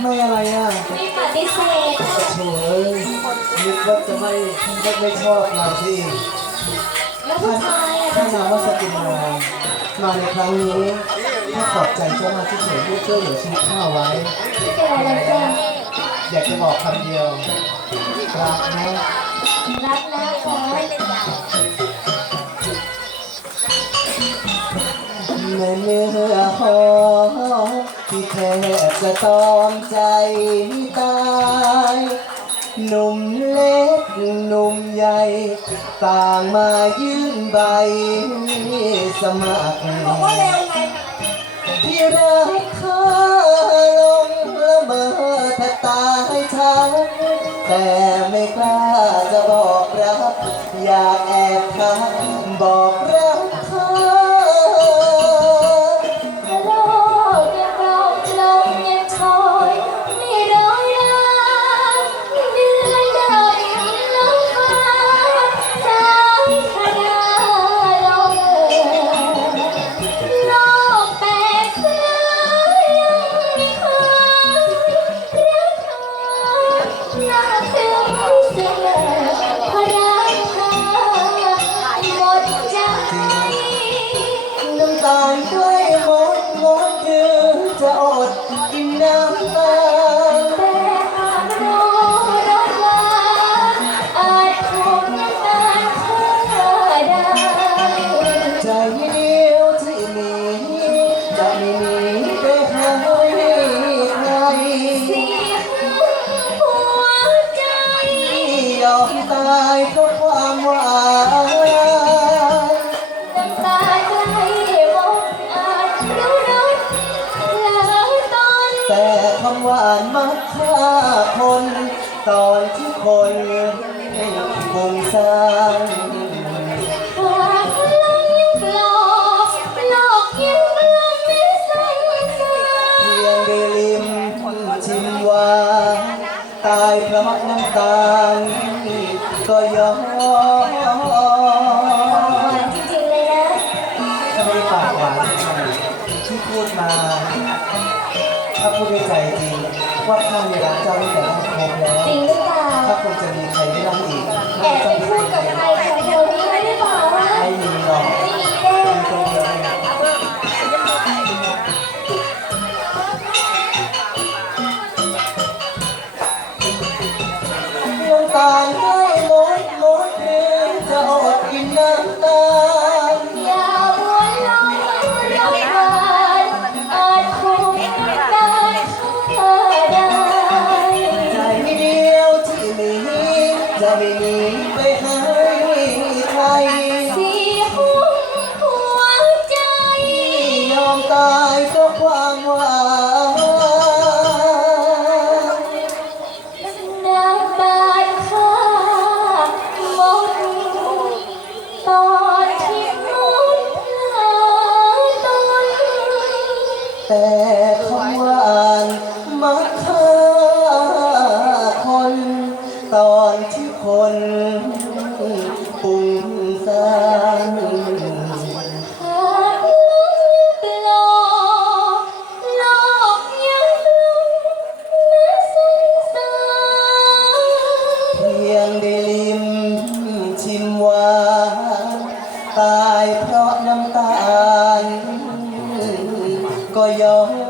ไม่อะไรอะไม่ปฏิเสธเอ้ยนึกว่าจะไม่ไม่ไม่ชอบเราที่แล้วผู้ชายอะถ้านามว่าสกินมามาในครั้งนี้ถ้าขอบใจเจ้ามาที่เฉยที่ช่วยเหลือชีวิตข้าไว้ เป็นไรจ้ะอยากจะบอกคำเดียวรักนะรักนะขอให้แม่เนื้อหอ ที่แทบจะตอมใจตายหนุ่มเล็กหนุ่มใหญ่ ต่างมายื่นใบสมัครบอกว่าเร็วไงที่รักข้าลงละเมอแทบตายช้ำแต่ไม่กล้า น่า อมตายเพราะความหวานน้ำตาไหลหมดอาจรู้รสแล้วตอนแต่คำหวานมักฆ่าคน ตอนที่คนคงสร้างหากลงยังหลอกหลอกยังกลมไม่สั่งสาเพียงได้ลิมชิมหวานตายเพราะน้ำตาล ก็ยอมจริงๆเลยนะถ้าไม่ปากหวานที่พูดมาถ้าพูดในใจจริงว่าข้ามีรักเจ้าตั้งแต่แรกพบแล้วจริงหรือเปล่าถ้าคงจะมีใครได้รักอีกแอบไป วิ่งไปหาใครสีคุ้มหัวใจ ยอมตายเพราะความหวานน้ำบาข้าหมดตอที่มุนลาตแต่ควานมักข้า นปุ่งสร้างหากลุกปลอกหลอกยังลุกมาสงสารเพียงได้ลิ้มชิมหวานตายเพราะน้ำตาก็ยอม